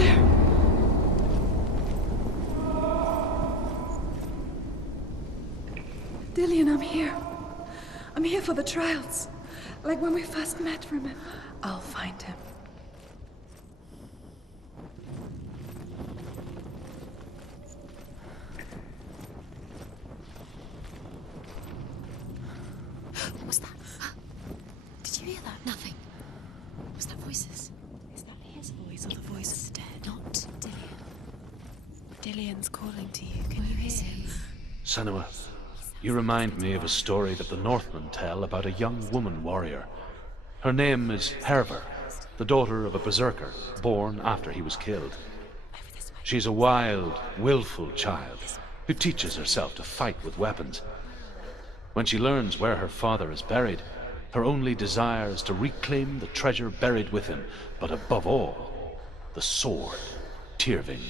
there. Dillian, I'm here. I'm here for the trials. Like when we first met, remember? I'll find him. What was that? Did you hear that? Nothing. Was that voices? Is that his voice or the voice of the dead? Not Dillian. Dillian's calling to you. Can you hear him? Senua, you remind me of a story that the Northmen tell about a young woman warrior. Her name is Herver, the daughter of a berserker, born after he was killed. She's a wild, willful child who teaches herself to fight with weapons. When she learns where her father is buried, her only desire is to reclaim the treasure buried with him, but above all, the sword, Tyrving.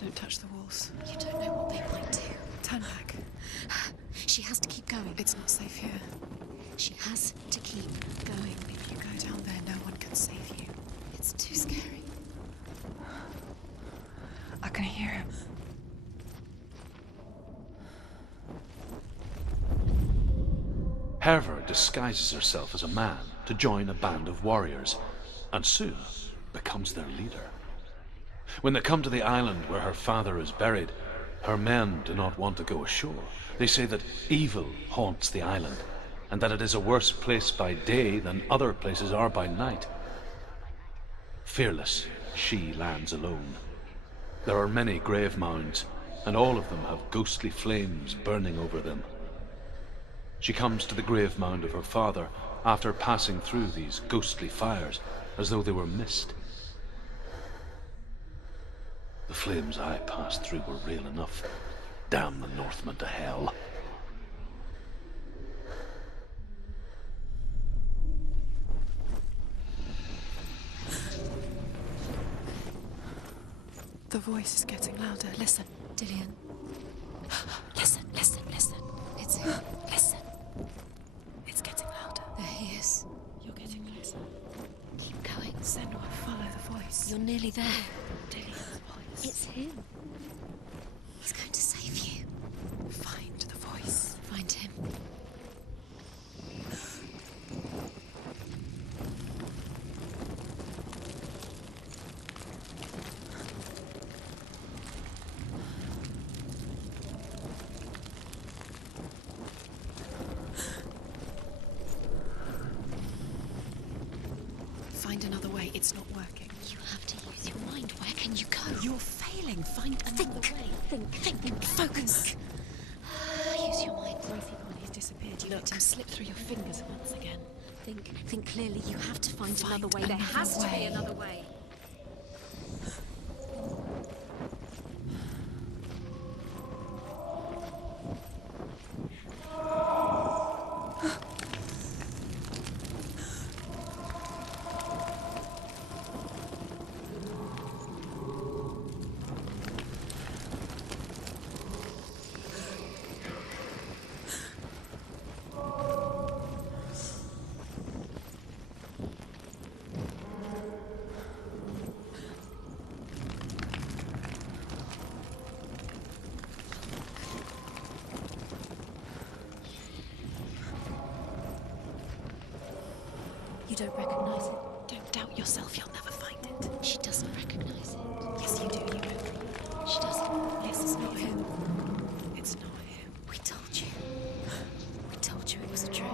Don't touch the walls. You don't know what they might do. Turn back. She has to keep going. It's not safe here. She has to keep going. If you go down there, no one can save you. It's too scary. I can hear him. Herver disguises herself as a man to join a band of warriors, and soon becomes their leader. When they come to the island where her father is buried, her men do not want to go ashore. They say that evil haunts the island, and that it is a worse place by day than other places are by night. Fearless, she lands alone. There are many grave mounds, and all of them have ghostly flames burning over them. She comes to the grave mound of her father after passing through these ghostly fires, as though they were mist. The flames I passed through were real enough. Damn the Northmen to hell. The voice is getting louder. Listen. Dillian. Listen, listen, listen. It's him. Listen. It's getting louder. There he is. You're getting closer. Keep going. Senua, follow the voice. You're nearly there. Dillian's voice. It's him. He's going to save you. Find the voice. Find him. Find another way. It's not working. You have to use your mind. Where can you go? You're failing. Find another way. Think. Focus. Use your mind. He's disappeared. You let him slip through your fingers once again. Think clearly. You have to find another way. There another has to be way. another way. You don't recognize it? Don't doubt yourself. You'll never find it. She doesn't recognize it. Yes, you do. You know. She doesn't. Yes, it's not him. It's not him. We told you. We told you it was a trick.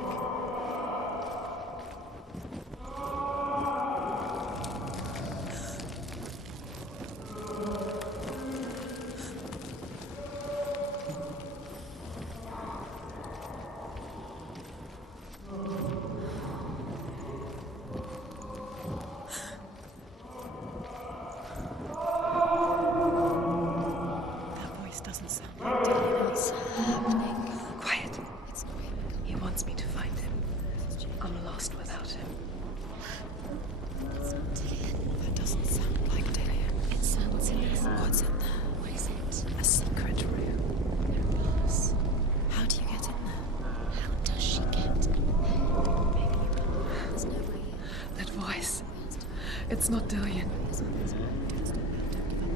It's not Dillion.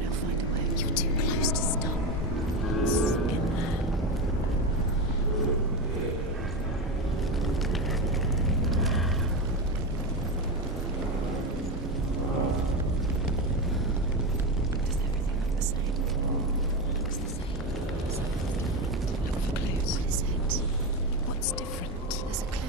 I'll find a way. You're too close to stop. What's in there? Does everything look the same? Looks the same. Look for clues. What is it? What's different? There's a clue.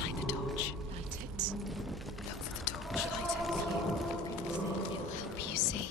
Light the torch. Light it. Look for the torch. Light it. It'll help you see.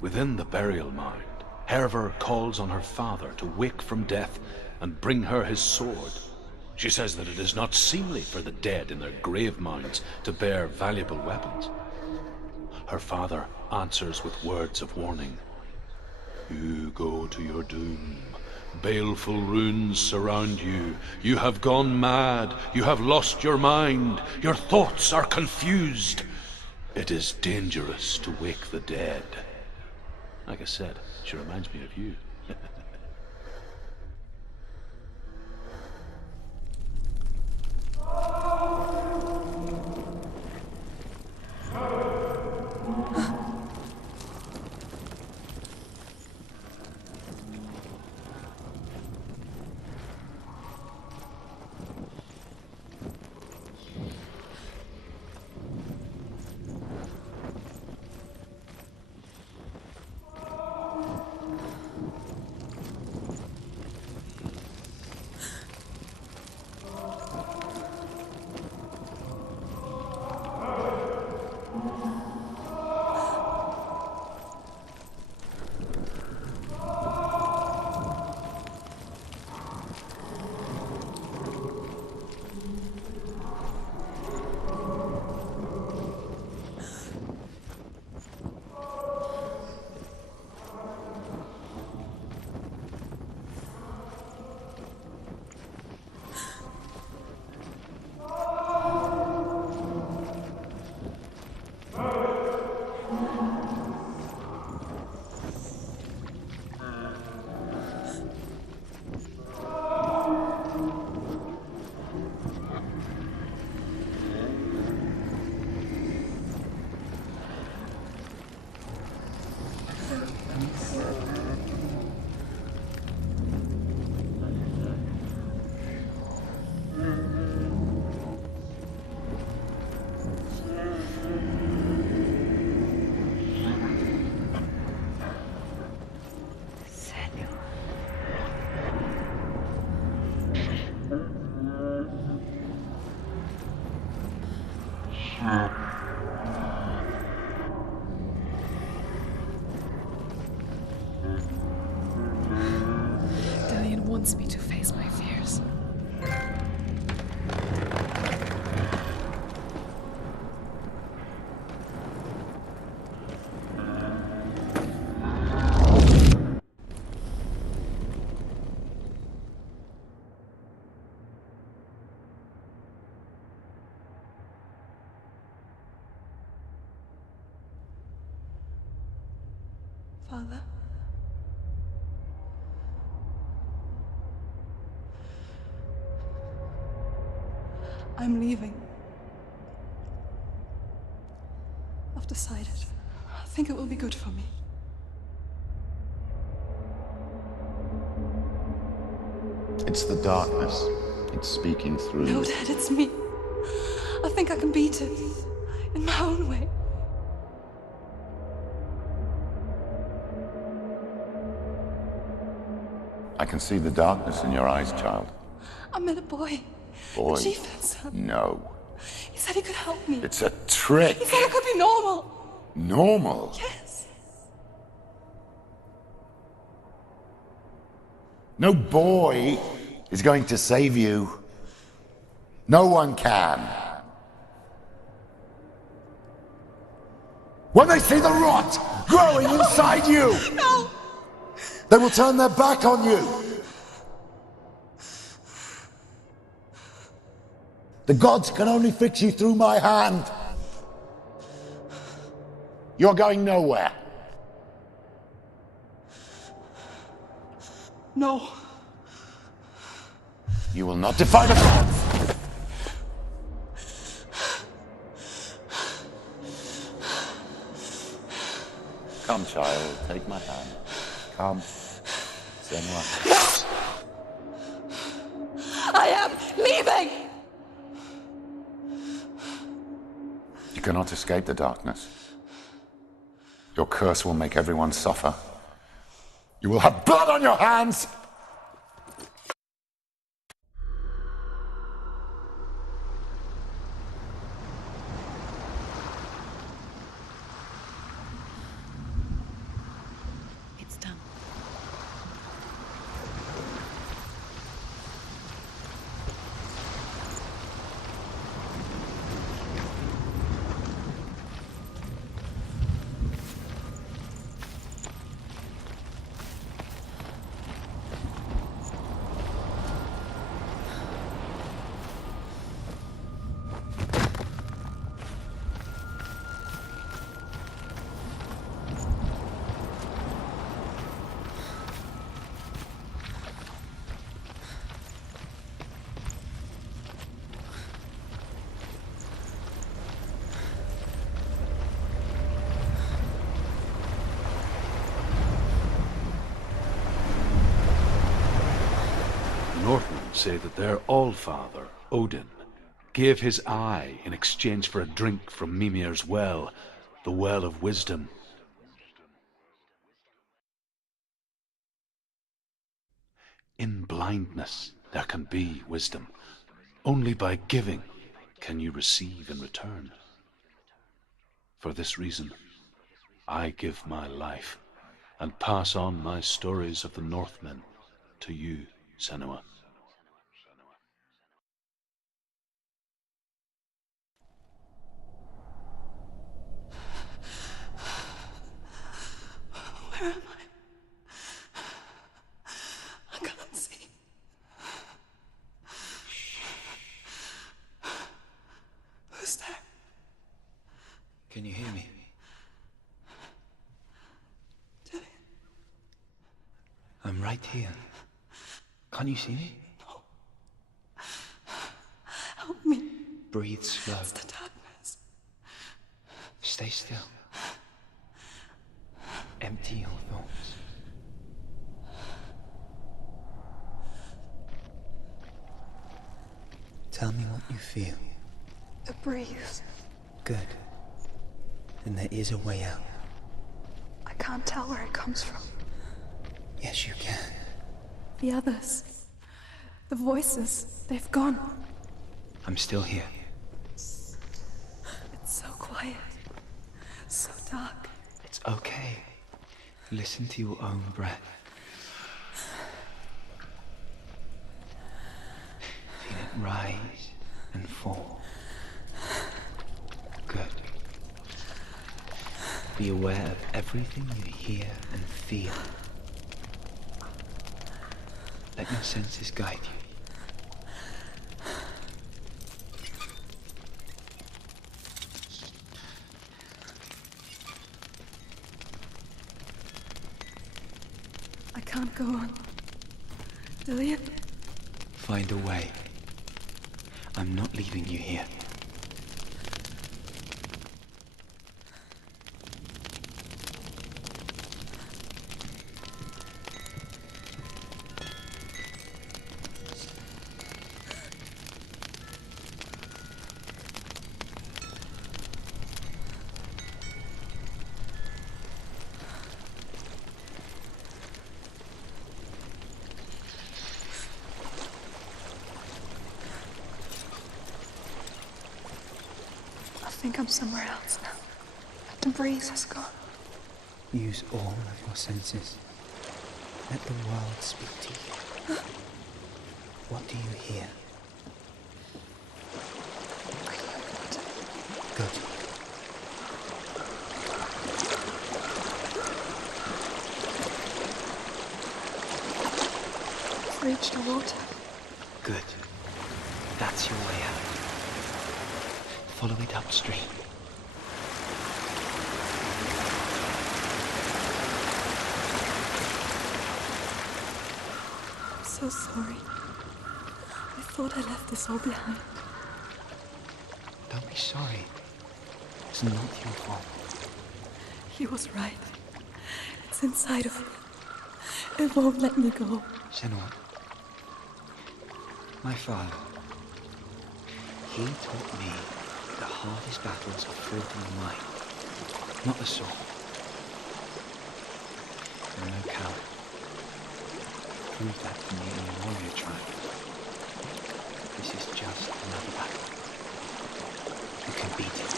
Within the burial mound, Herver calls on her father to wake from death and bring her his sword. She says that it is not seemly for the dead in their grave mounds to bear valuable weapons. Her father answers with words of warning. You go to your doom. Baleful runes surround you. You have gone mad. You have lost your mind. Your thoughts are confused. It is dangerous to wake the dead. Like I said, she reminds me of you. Dillion wants me to face my fears. Father? I'm leaving. I've decided. I think it will be good for me. It's the darkness. It's speaking through No, you. Dad, it's me. I think I can beat it. in my own way. I can see the darkness in your eyes, child. I met a boy. Boy. The chief and son. No. He said he could help me. It's a trick. He said I could be normal. Normal? Yes. No boy is going to save you. No one can. When they see the rot growing inside you, No! they will turn their back on you. The gods can only fix you through my hand. You're going nowhere. No. You will not defy the gods. Come, child, take my hand. Come, Senua. I am leaving! You cannot escape the darkness. Your curse will make everyone suffer. You will have blood on your hands! It's done. Northmen say that their Allfather, Odin, gave his eye in exchange for a drink from Mimir's well, the Well of Wisdom. In blindness there can be wisdom. Only by giving can you receive in return. For this reason, I give my life and pass on my stories of the Northmen to you, Senua. Where am I? I can't see. Who's there? Can you hear me? Dillian. I'm right here. Can't you see me? No. Help me. Breathe slow. It's the darkness. Stay still. Empty your thoughts. Tell me what you feel. The breeze. Good. Then there is a way out. I can't tell where it comes from. Yes, you can. The others. The voices. They've gone. I'm still here. It's so quiet. So dark. It's okay. Listen to your own breath. Feel it rise and fall. Good. Be aware of everything you hear and feel. Let your senses guide you. I can't go on. Dillian? Find a way. I'm not leaving you here. think I'm somewhere else now. The breeze has gone. Use all of your senses. Let the world speak to you. What do you hear? Good. I've reached the water. Good. That's your way out. Follow it upstream. I'm so sorry. I thought I left this all behind. Don't be sorry. It's not your fault. He was right. It's inside of me. It won't let me go. Senua. My father. He taught me the hardest battles are fought in the mind, not the sword. You're no coward. Prove that to me in your warrior tribe. This is just another battle. You can beat it.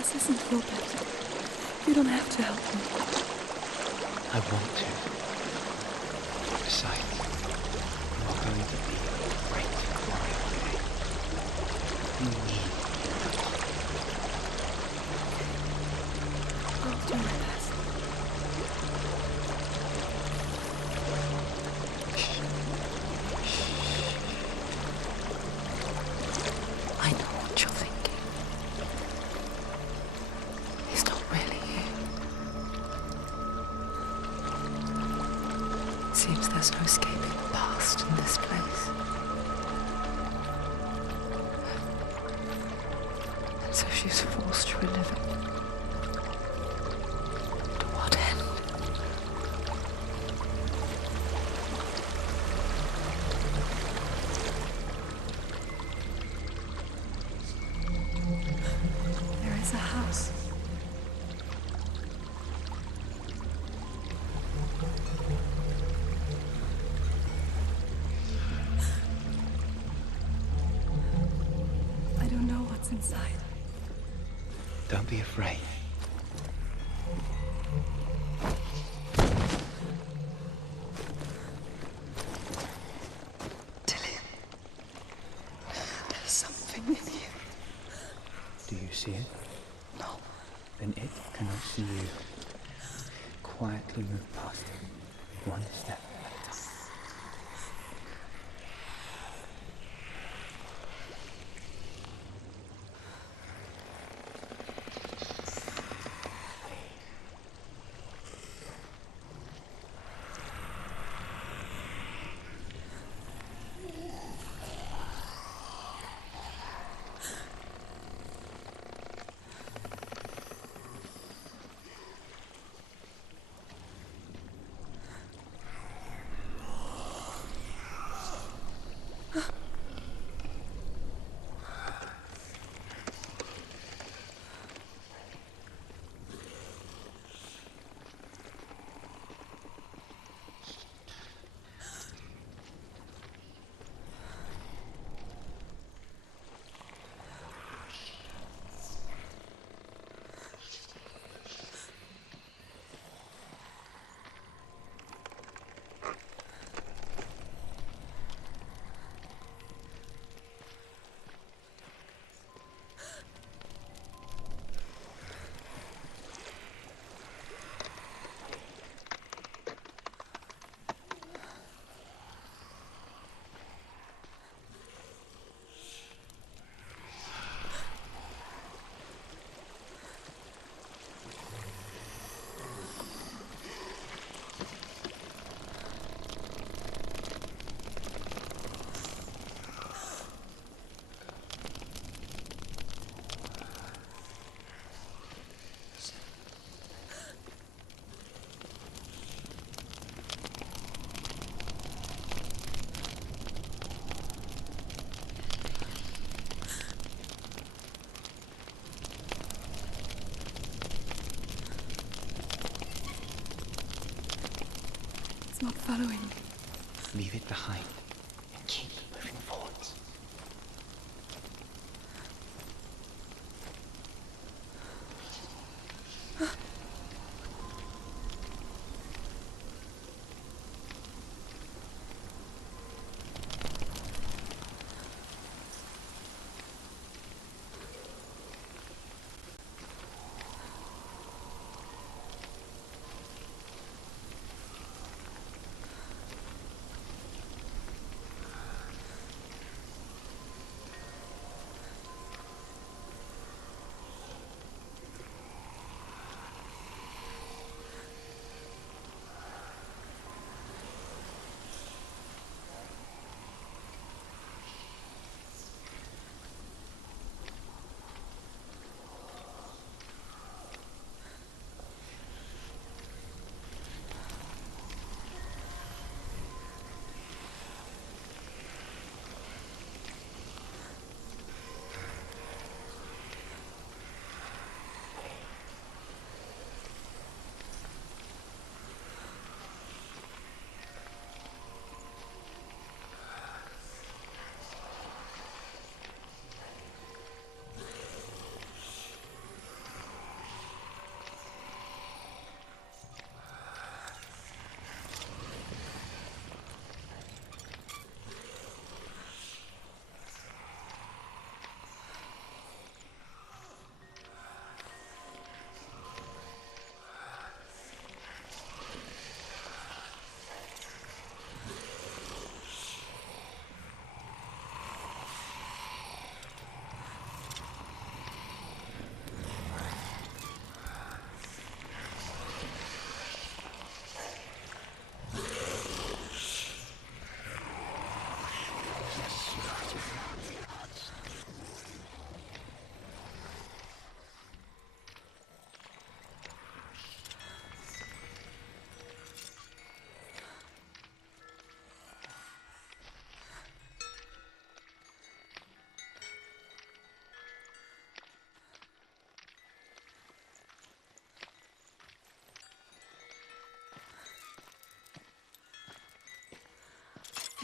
This isn't your battle. You don't have to help me. I want to. Besides, you are going to be a great warrior one day. You need I'll do my best. I know what you're thinking. He's not really here. Seems there's no escaping the past in this place. And so she's forced to relive it. To what end? There is a house. I don't know what's inside. Don't be afraid. Tilly, there's something in you. Do you see it? No. Then it cannot see you. Quietly move past it. One step at a time. It's not following me. Leave it behind and keep moving forwards.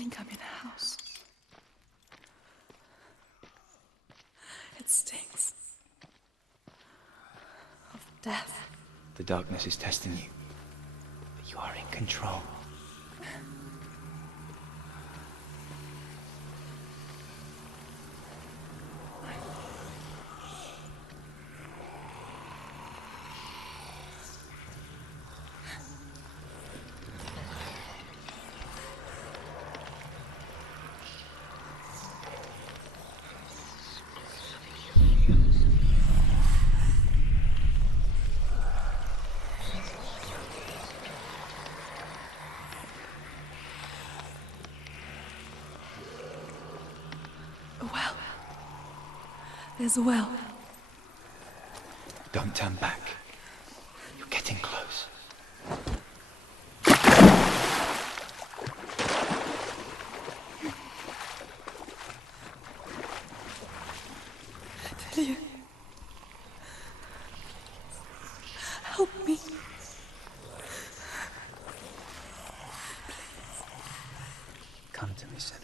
think I'm in a house. It stinks of death. The darkness is testing you, but you are in control. A well. There's a well. Don't turn back. You're getting close. Delia. Help me. Come to me, Senua.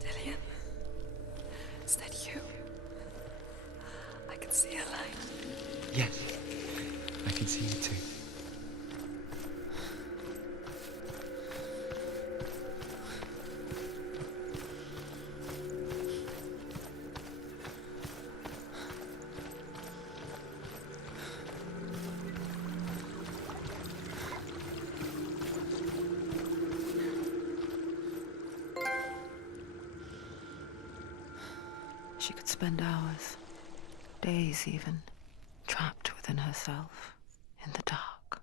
Delia. Is that you? I can see a light. Yes, I can see you too. She could spend hours, days even, trapped within herself, in the dark.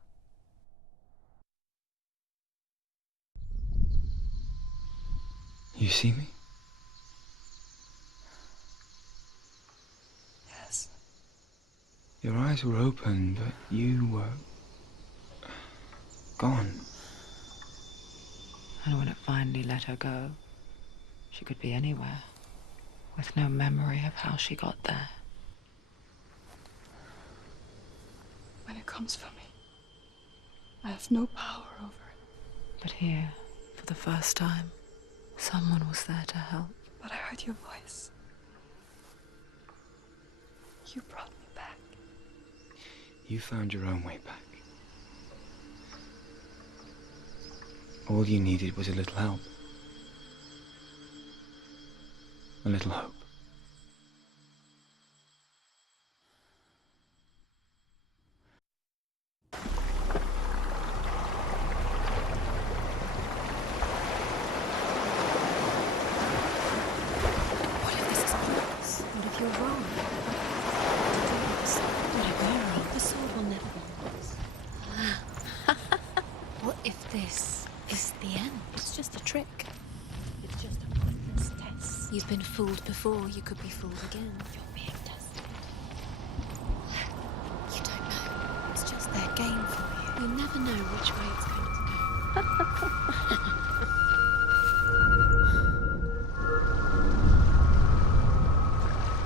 You see me? Yes. Your eyes were open, but you were gone. And when it finally let her go, she could be anywhere, with no memory of how she got there. When it comes for me, I have no power over it. But here, for the first time, someone was there to help. But I heard your voice. You brought me back. You found your own way back. All you needed was a little help. A little hope. What if this is false? What if you're wrong? What if we're wrong? The sword will never be lost. What if this is the end? It's just a trick. It's just a pointless test. You've been fooled before. You could be fooled again. You're being tested. You don't know. It's just their game for you. You never know which way it's going to go.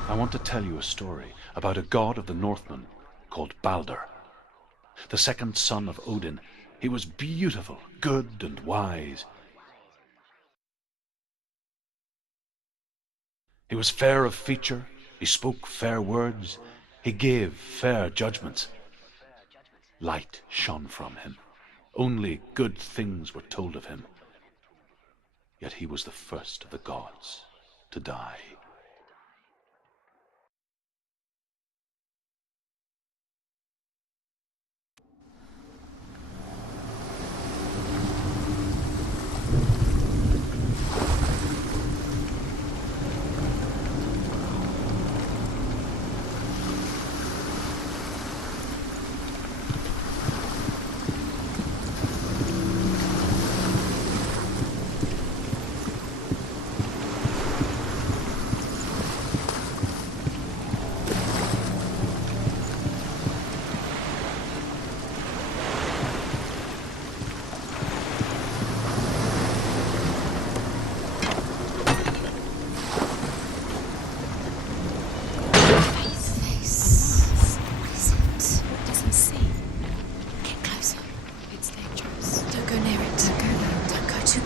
I want to tell you a story about a god of the Northmen called Balder. The second son of Odin, he was beautiful, good and wise. He was fair of feature, he spoke fair words, he gave fair judgments. Light shone from him. Only good things were told of him. Yet he was the first of the gods to die.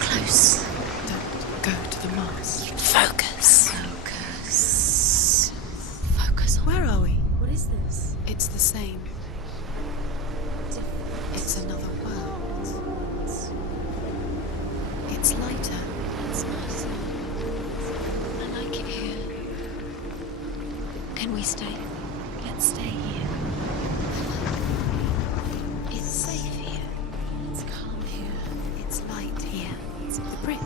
close. Don't go to the mast. Focus. Focus on... Where are we? What is this? It's the same. It's another world. It's lighter. It's nice. I like it here. Can we stay? Let's stay here. It's safe here. It's calm here. It's light here. It's the bridge.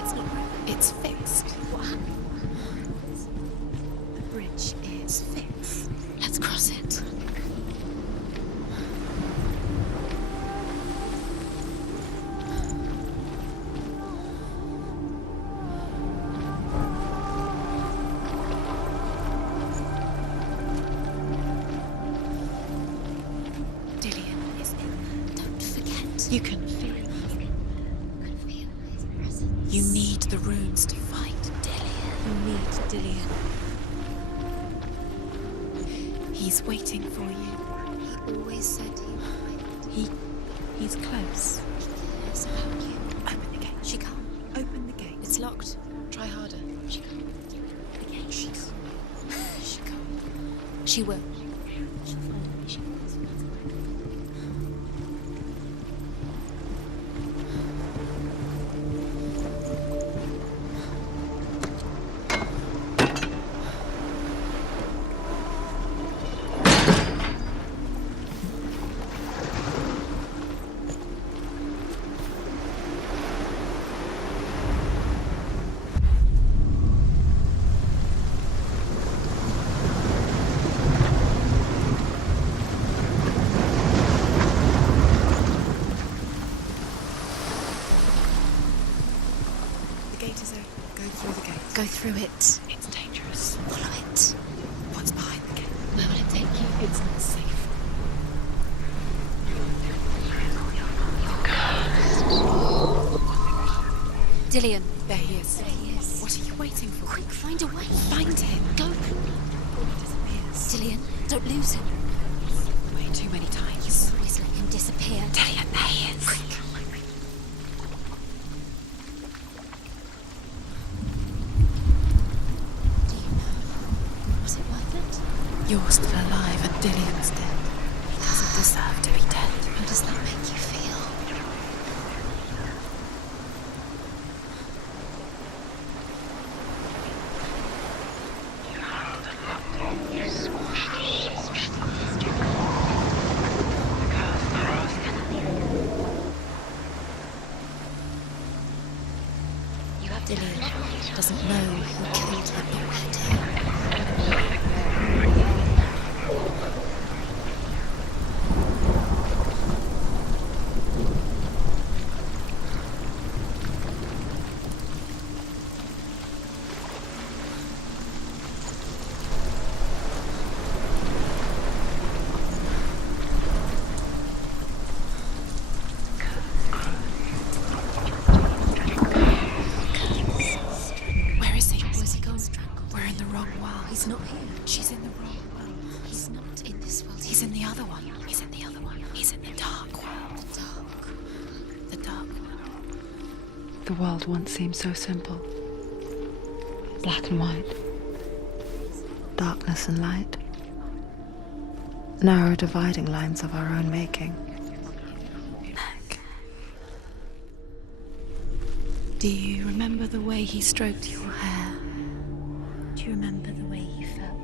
It's not right. It's fixed. What happened? The bridge is fixed. Let's cross it. Dillion is in there. Don't forget. You can feel it. You can feel his presence. You need the runes to fight. Dillion. You need Dillion. He's waiting for you. He always said he would fight. He's close. He cares about you. Open the gate. She can't. Open the gate. It's locked. Try harder. She can't. The gate. She can't. She can't. She will. She'll find me. She will. The gate is open. Go through the gate. Go through it. It's dangerous. Follow it. What's behind the gate? Where will it take you? It's not safe. Dillion. There he is. There he is. What are you waiting for? Quick, find a way. Find him. Go. Before he disappears. Dillion, don't lose him. Way too many times. Always let him disappear. Dillion, there he is. Quick. Do you know? Was it worth it? You're still alive and Dillion's dead. He doesn't deserve to be dead. How does that make you feel? Dillion doesn't know who killed him already. Where is he? Where's he gone? We're in the wrong world. He's not here. She's in the wrong world. He's not in this world. He's in the other one. He's in the other one. He's in the dark world. the dark. The dark world. The world once seemed so simple. Black and white. Darkness and light. Narrow dividing lines of our own making. Neck. Do you remember the way he stroked your hair? Do you remember the way he felt?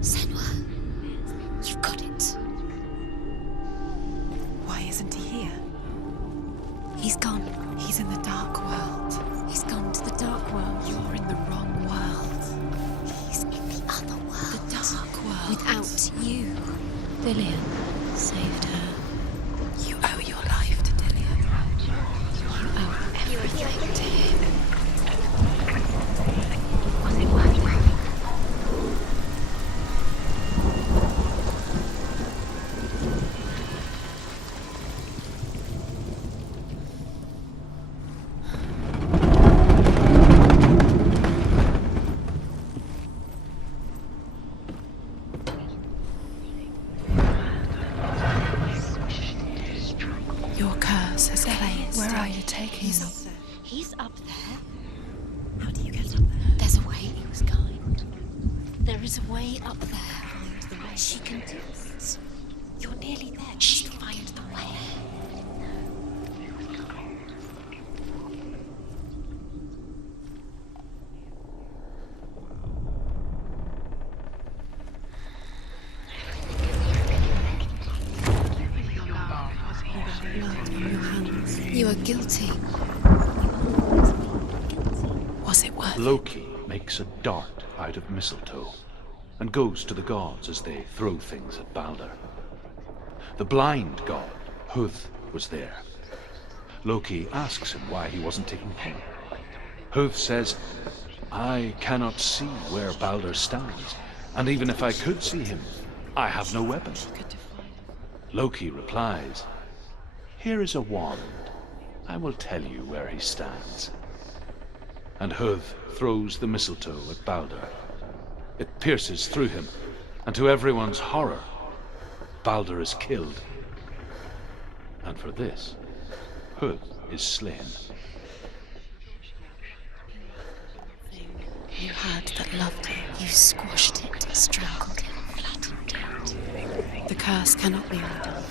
Senua, you've got it. Why isn't he here? He's gone. He's in the dark world. He's gone to the dark world. You're in the wrong world. He's in the other world. The dark world. Without you. Dillion saved her. You owe your life to Dillion. You owe everything to him. Was it worth it? is a way up there. She can do it. You're nearly there. Just find the way. You are guilty. Was it worth it? Loki makes a dart out of mistletoe and goes to the gods as they throw things at Balder. The blind god, Huth, was there. Loki asks him why he wasn't taken home. Huth says, I cannot see where Balder stands, and even if I could see him, I have no weapon. Loki replies, here is a wand. I will tell you where he stands. And Huth throws the mistletoe at Balder. It pierces through him, and to everyone's horror, Balder is killed. And for this, Huth is slain. You had that loved you. You squashed it, strangled it, flattened it. The curse cannot be undone.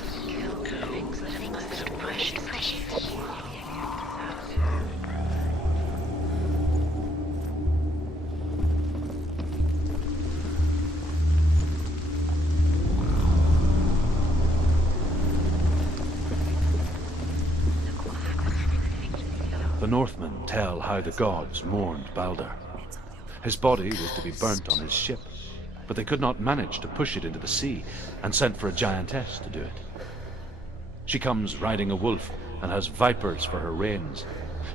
The Northmen tell how the gods mourned Balder. His body was to be burnt on his ship, but they could not manage to push it into the sea and sent for a giantess to do it. She comes riding a wolf and has vipers for her reins.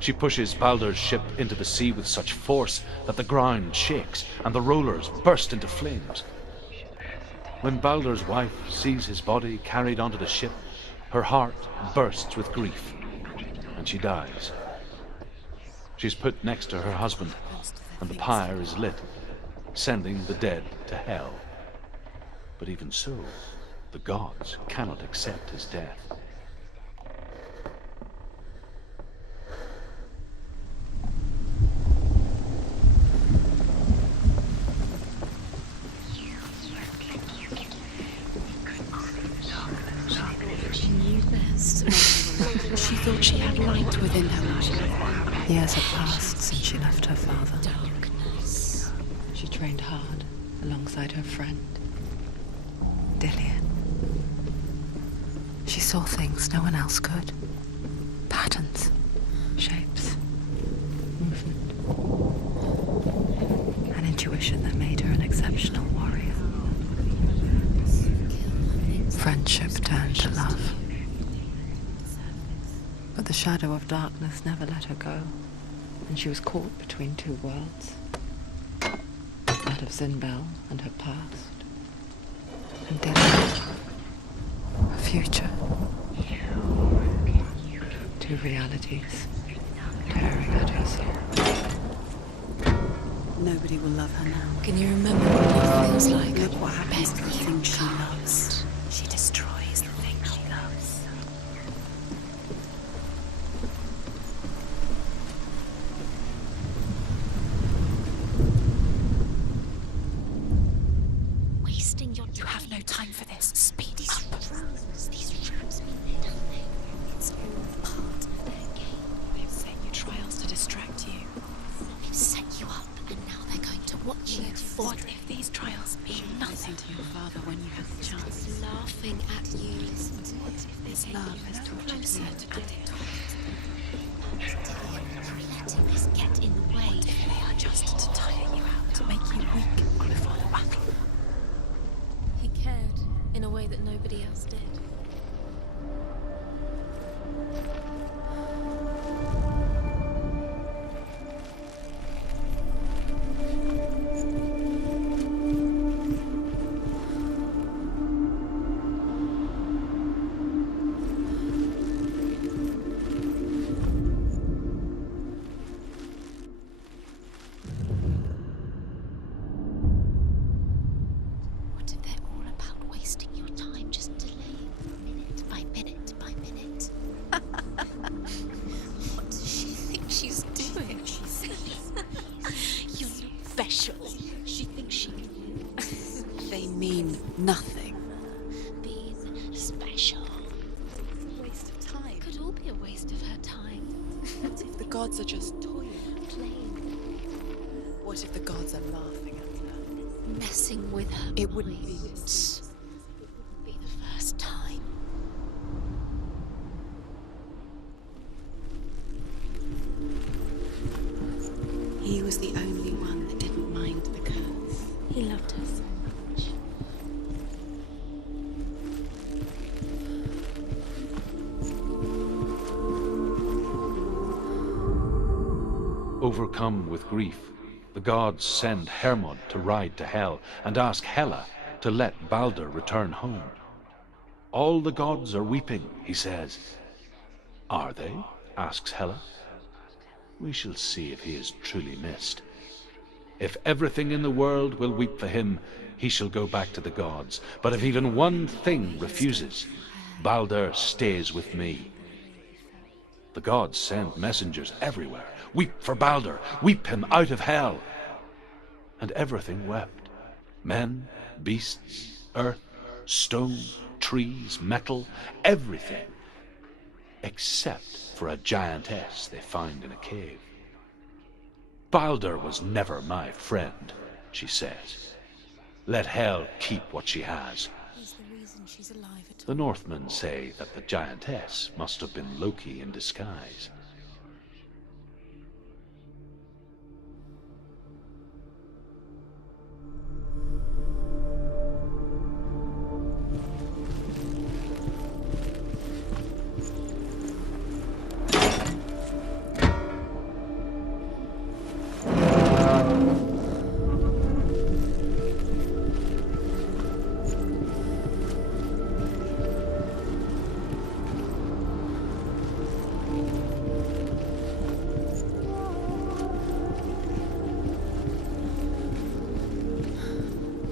She pushes Balder's ship into the sea with such force that the ground shakes and the rollers burst into flames. When Balder's wife sees his body carried onto the ship, her heart bursts with grief, and she dies. She's put next to her husband, and the pyre is lit, sending the dead to hell. But even so, the gods cannot accept his death. She knew this. She thought she had light within her. Years had passed since she left her father. Darkness. She trained hard alongside her friend, Dillian. She saw things no one else could. Patterns, shapes, movement. An intuition that made her an exceptional warrior. Friendship turned to love. But the shadow of darkness never let her go, and she was caught between two worlds. That of Zinbel and her past, and Dylan, her future. Two realities tearing at her soul. Nobody will love her now. Can you remember what it feels like? Look what happens to the thing she loves. loves. She destroys the thing she loves. Wasting your time. You have no time for this. Speed up. These rooms mean nothing. It's all part of their game. They've set you trials to distract you. They've set you up, and now they're going to watch you fall. What if these trials mean nothing to your father when you have the chance? He's laughing at you. What if this love has tortured me to death? You're letting this get in the way. What if they are just to tire you out, to make you weak before the battle? He cared in a way that nobody else did. nothing. Being special. Waste of time. Could all be a waste of her time. What if the gods are just toying? Playing, What if the gods are laughing at her? messing with her. It wouldn't be mind. this. It wouldn't be the first time. He was the only one that didn't mind the curse. He loved her so much. Overcome with grief, the gods send Hermod to ride to Hell and ask Hela to let Balder return home. All the gods are weeping, he says. Are they? Asks Hela. We shall see if he is truly missed. If everything in the world will weep for him, he shall go back to the gods. But if even one thing refuses, Balder stays with me. The gods send messengers everywhere. Weep for Balder, weep him out of Hell. And everything wept. Men, beasts, earth, stone, trees, metal, everything. Except for a giantess they find in a cave. Balder was never my friend, she says. Let Hel keep what she has. He's the reason she's alive at all. The Northmen say that the giantess must have been Loki in disguise.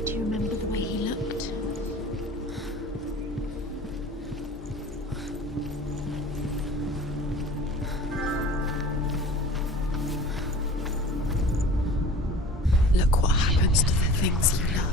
Do you remember the way he looked? Look what happens to the things you love.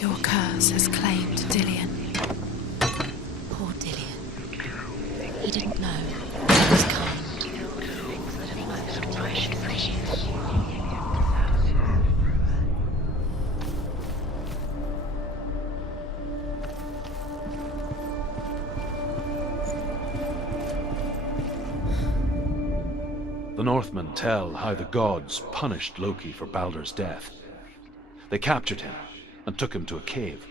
Your curse has claimed Dillion. Poor Dillion. He didn't know. He was kind. The Northmen tell how the gods punished Loki for Balder's death. They captured him and took him to a cave.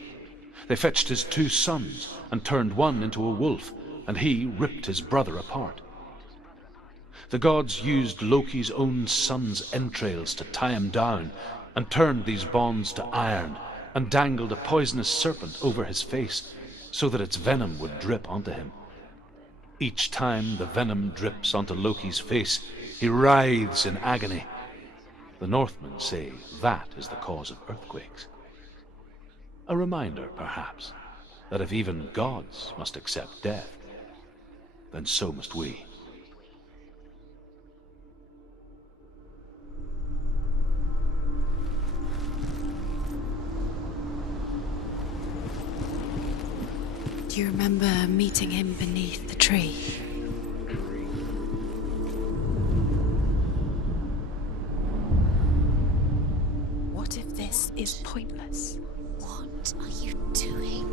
They fetched his 2 sons and turned one into a wolf, and he ripped his brother apart. The gods used Loki's own son's entrails to tie him down and turned these bonds to iron and dangled a poisonous serpent over his face so that its venom would drip onto him. Each time the venom drips onto Loki's face, he writhes in agony. The Northmen say that is the cause of earthquakes. A reminder, perhaps, that if even gods must accept death, then so must we. Do you remember meeting him beneath the tree? What if this is pointless? What are you doing?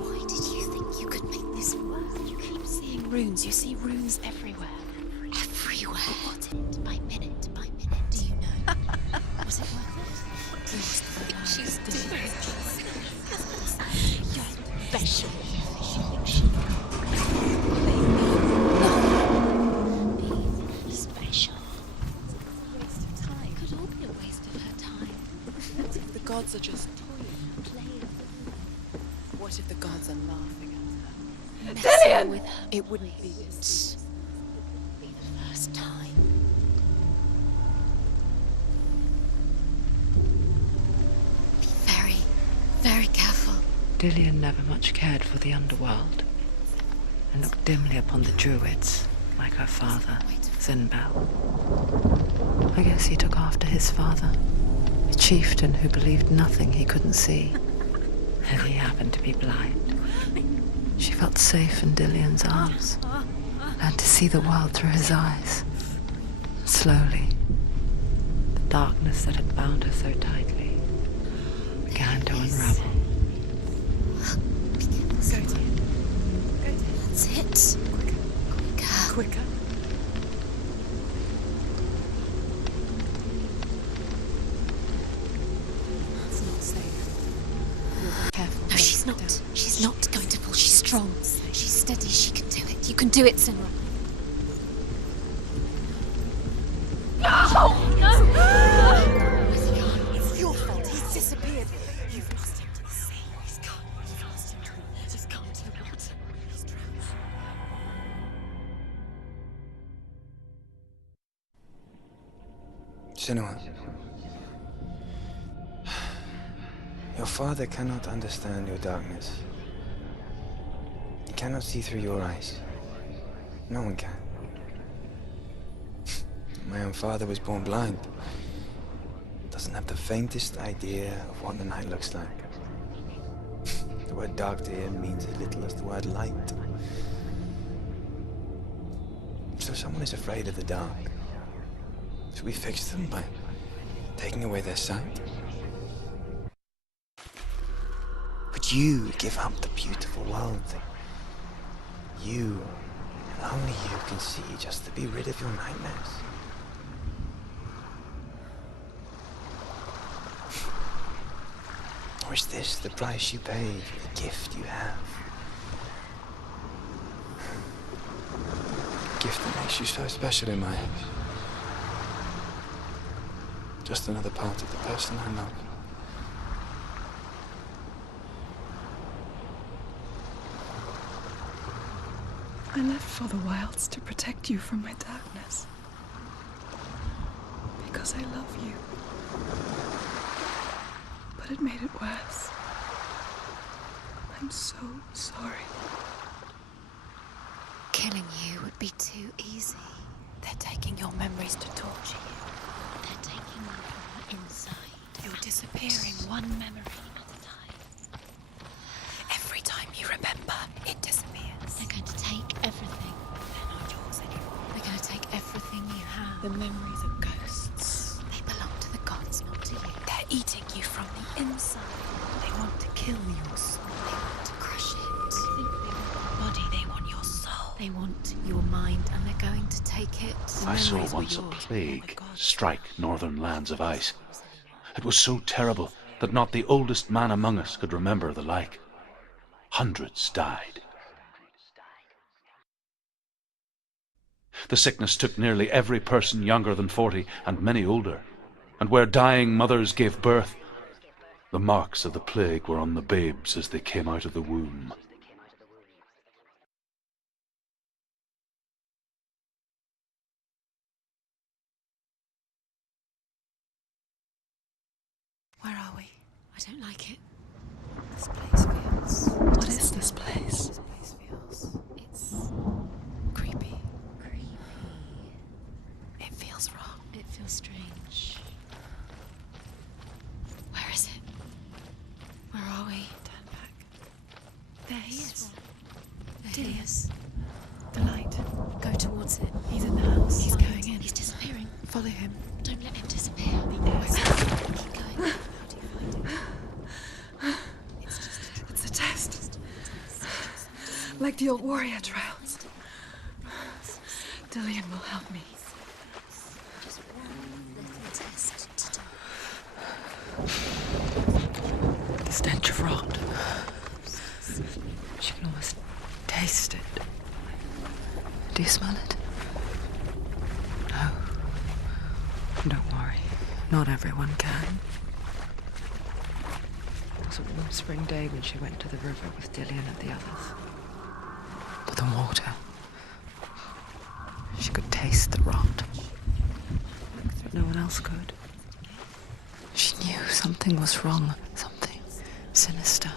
Why did you think you could make this work? You keep seeing runes. You see runes everywhere. Everywhere. What? Minute by minute. Do you know? Was it worth it? She's doing it. You're special. Being special. Waste of time. Could all be a waste of her time. What if the gods are just toying? guards are laughing at her. Dillian! With her. It wouldn't be It would be the first time. Be very, very careful. Dillian never much cared for the underworld, and looked dimly upon the druids, like her father, Zinbel. I guess he took after his father, a chieftain who believed nothing he couldn't see, and he happened to be blind. She felt safe in Dillian's arms, learned to see the world through his eyes. Slowly, the darkness that had bound her so tightly began to unravel. That's it. Quicker. Quicker. It's not safe. You'll be careful. No, she's not. She's not going to fall. She's strong. She's steady. She can do it. You can do it, Senua. It's your fault. He's disappeared. You've lost him to the sea. He's gone. You've lost him to the... Just gone to the water. He's drowned. Senua, your father cannot understand your darkness. He cannot see through your eyes. No one can. My own father was born blind. Doesn't have the faintest idea of what the night looks like. The word dark to him means as little as the word light. So someone is afraid of the dark. So we fix them by taking away their sight. But you give up the beautiful world thing. You, and only you, can see just to be rid of your nightmares. Or is this the price you paid for the gift you have? A gift that makes you so special in my eyes. Just another part of the person I love. I left for the wilds to protect you from my darkness. Because I love you. But it made it worse. I'm so sorry. Killing you would be too easy. They're taking your memories to torture you. They're taking you from the inside. You're disappearing one memory at a time. Every time you remember, it disappears. They're going to take everything. They're not yours anymore. They're going to take everything you have. The memories are ghosts. They belong to the gods, not to you. They're eating you from the inside. They want to kill your soul. They want to crush it. They think they want your body, they want your soul. They want your mind, and they're going to take it. I saw memories were once a yours, plague the gods. strike northern lands of ice. It was so terrible that not the oldest man among us could remember the like. Hundreds died. The sickness took nearly every person younger than 40 and many older. And where dying mothers gave birth, the marks of the plague were on the babes as they came out of the womb. Where are we? I don't like it. This place feels... What is this place? This place feels It's creepy. creepy. It feels wrong. It feels strange. Where is it? Where are we? Turn back. There he is. There Dillian. he is. The light. Go towards it. He's in the house. He's Find going in. He's disappearing. Follow him. Don't let him disappear. Keep going. It's a test. Like the old warrior trials. Dillian will help me. Just one little test to do. The stench of rot. She can almost taste it. Do you smell it? No. Don't worry. Not everyone can. was a warm spring day when she went to the river with Dillian and the others. But the water... She could taste the rot. But no one else could. She knew something was wrong, something sinister.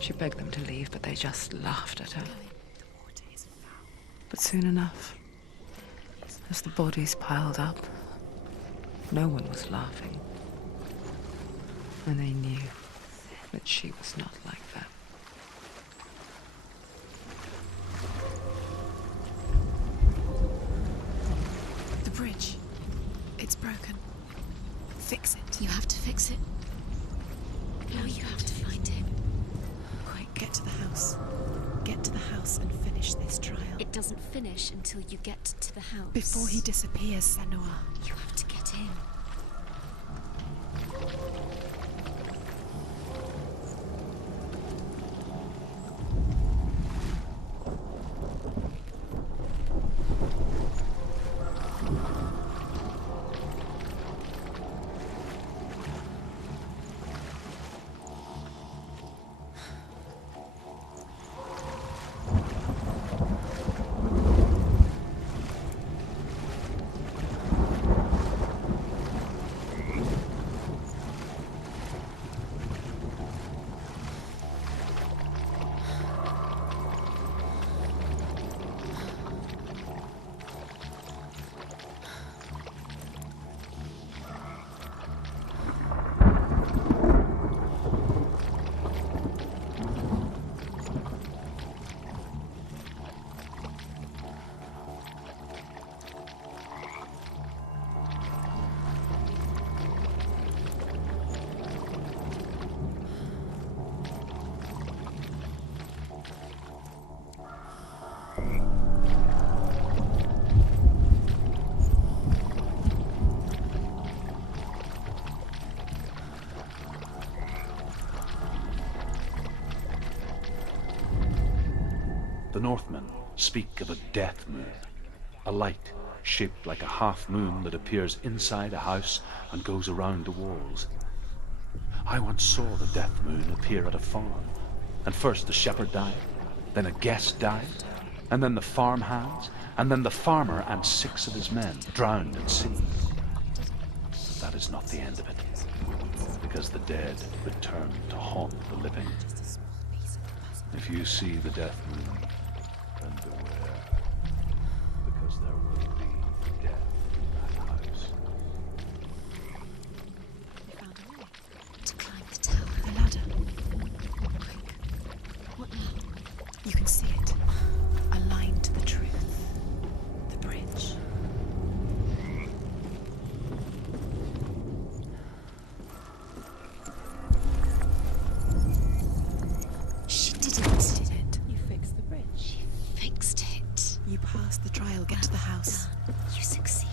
She begged them to leave, but they just laughed at her. But soon enough, as the bodies piled up, no one was laughing. And they knew that she was not like that. The bridge. It's broken. Fix it. You have to fix it. No, you have to find him. Quick, get to the house. Get to the house and finish this trial. It doesn't finish until you get to the house. Before he disappears, Senua. You have to get in. The Northmen speak of a death moon, a light shaped like a half moon that appears inside a house and goes around the walls. I once saw the death moon appear at a farm, and first the shepherd died, then a guest died, and then the farmhands, and then the farmer and 6 of his men drowned at sea. But that is not the end of it, because the dead return to haunt the living. If you see the death moon, then beware, because there will be death in that house. We found a way to climb the tower. The ladder. Quick. What now? You can see it. Aligned to the truth. The bridge. She did it. Did it. You fixed the bridge. She fixed it. You passed the trial. Get to the house. Done. You succeeded.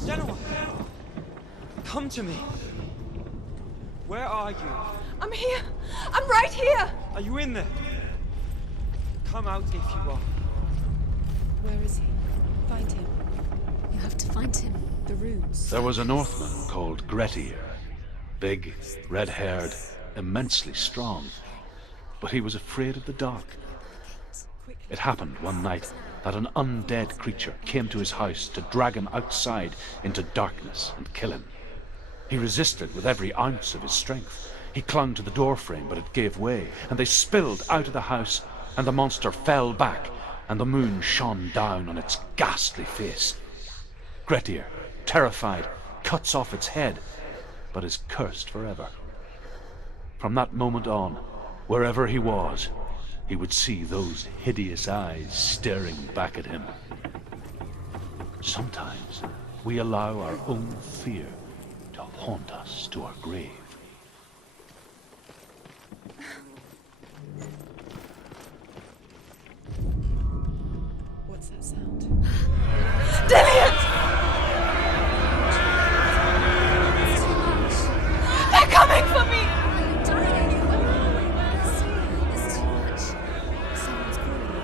Senua! Come to me! Where are you? I'm here. I'm right here. Are you in there? Come out if you are. Where is he? Find him. You have to find him. The runes. There was a Northman called Grettir. Big, red-haired, immensely strong. But he was afraid of the dark. It happened one night that an undead creature came to his house to drag him outside into darkness and kill him. He resisted with every ounce of his strength. He clung to the doorframe, but it gave way, and they spilled out of the house, and the monster fell back and the moon shone down on its ghastly face. Grettir, terrified, cuts off its head, but is cursed forever. From that moment on, wherever he was, he would see those hideous eyes staring back at him. Sometimes we allow our own fear to haunt us to our grave. What's that sound? Dillian! They're coming for me! I'm dying. It's too much. Someone's calling you.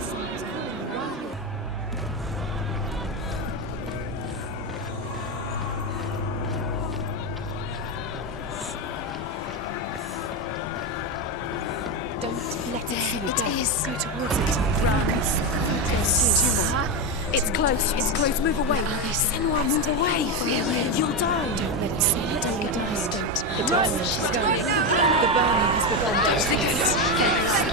Someone's calling you. Run. Don't let it see you. It is. Go towards it. Run. It's close. It's close. Move away. Senua, move away. You'll die. Don't let it see you. Don't let it see you. The darkness is going. The burning has begun. Touch the gates.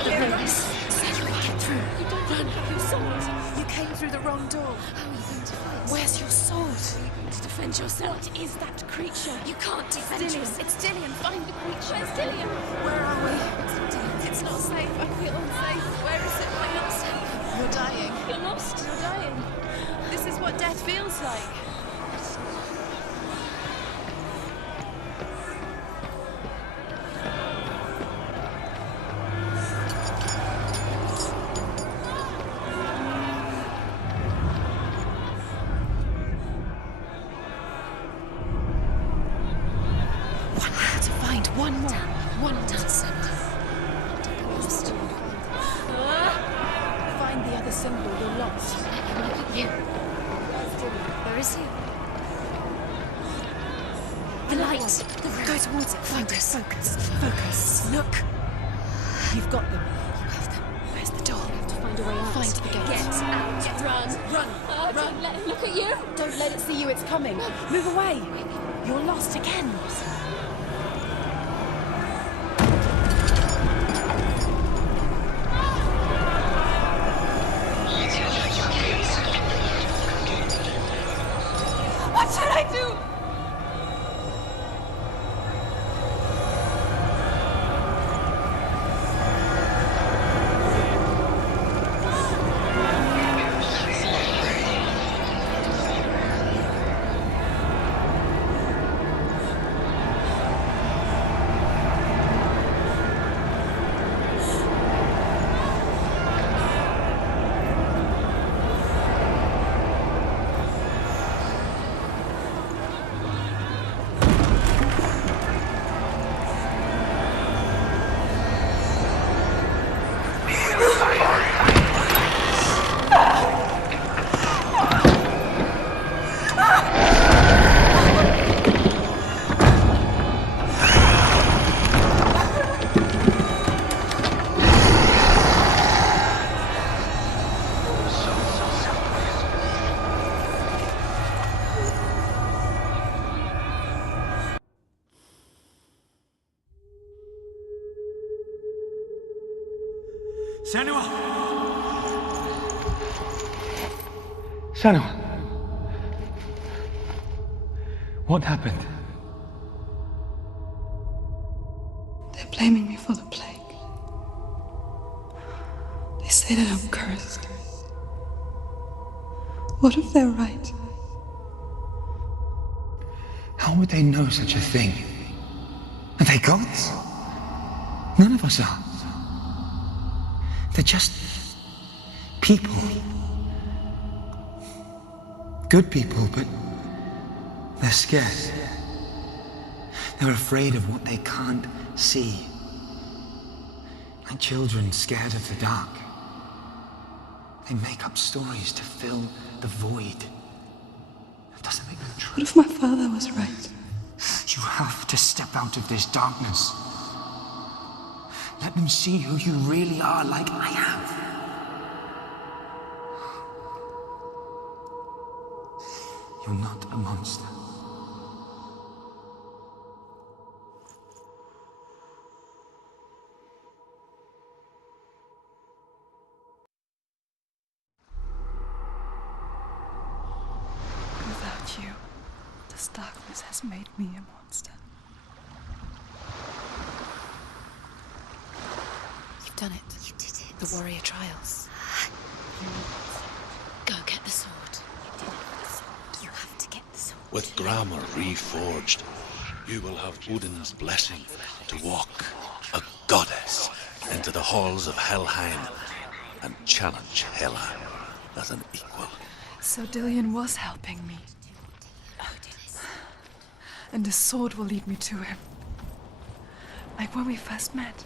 The rings. Senua, get through. You don't run. Your sword. You came through the wrong door. How are you going to fight? Where's your sword? How are you going to defend yourself? What is that creature? You can't defend yourself. It's Dillian. Find the creature. Where's Dillian? Where are we? It's not safe. I feel unsafe. Where is it? I'm not safe. You're dying. You're lost. You're dying. This is what death feels like. One more to find. One more. One more. Find the other symbol. You're lost. Look at you. Where is he? The light. Go towards it. Focus. Focus. Look. You've got them. You have them. Where's the door? You have to find a way out. Find the gate. Get out. Run. Run. Run. Don't let him look at you. Don't let it see you. It's coming. Move away. You're lost again. What should I do? Senua! Senua! What happened? They're blaming me for the plague. They say that I'm cursed. What if they're right? How would they know such a thing? Are they gods? None of us are. They're just people. Good people, but they're scared. They're afraid of what they can't see. Like children scared of the dark. They make up stories to fill the void. That doesn't make them true. What if my father was right? You have to step out of this darkness. Let them see who you really are, like I have. You're not a monster. darkness has made me a monster. You've done it. You did it. The warrior trials. Go get the sword. You have to get the sword. With grammar reforged, you will have Odin's blessing to walk, a goddess, into the halls of Helheim and challenge Hela as an equal. So Dillion was helping me. And the sword will lead me to him. Like when we first met.